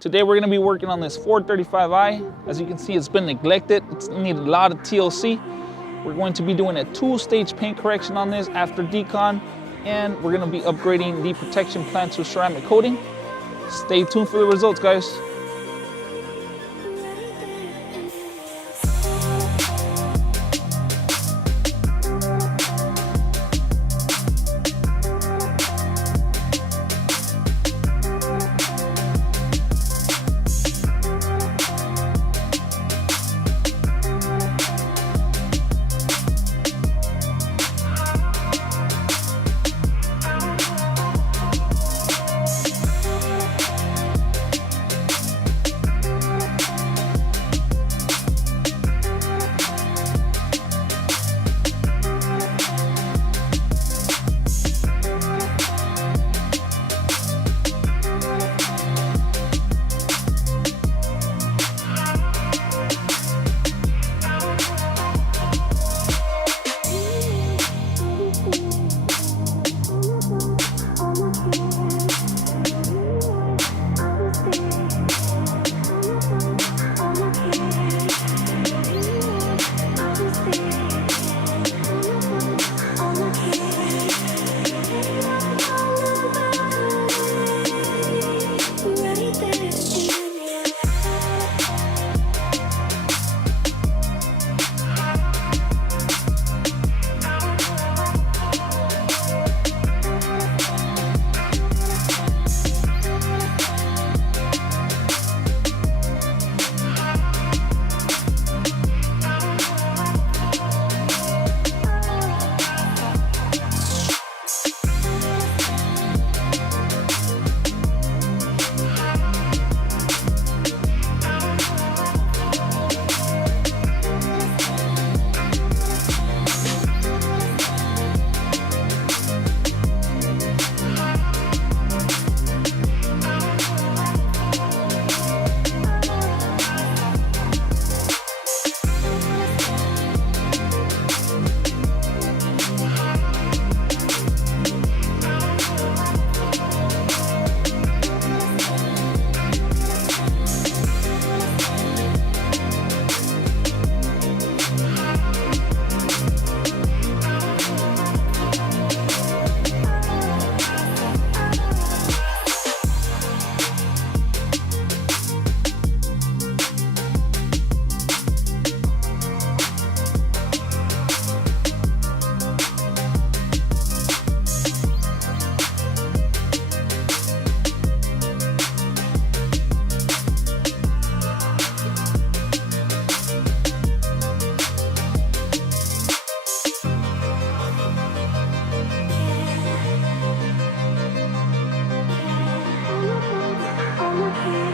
Today we're going to be working on this 435i. As you can see, it's been neglected. It's needed a lot of TLC. We're going to be doing a 2-stage paint correction on this after decon, and we're going to be upgrading the protection plan to ceramic coating. Stay tuned for the results, guys. Okay.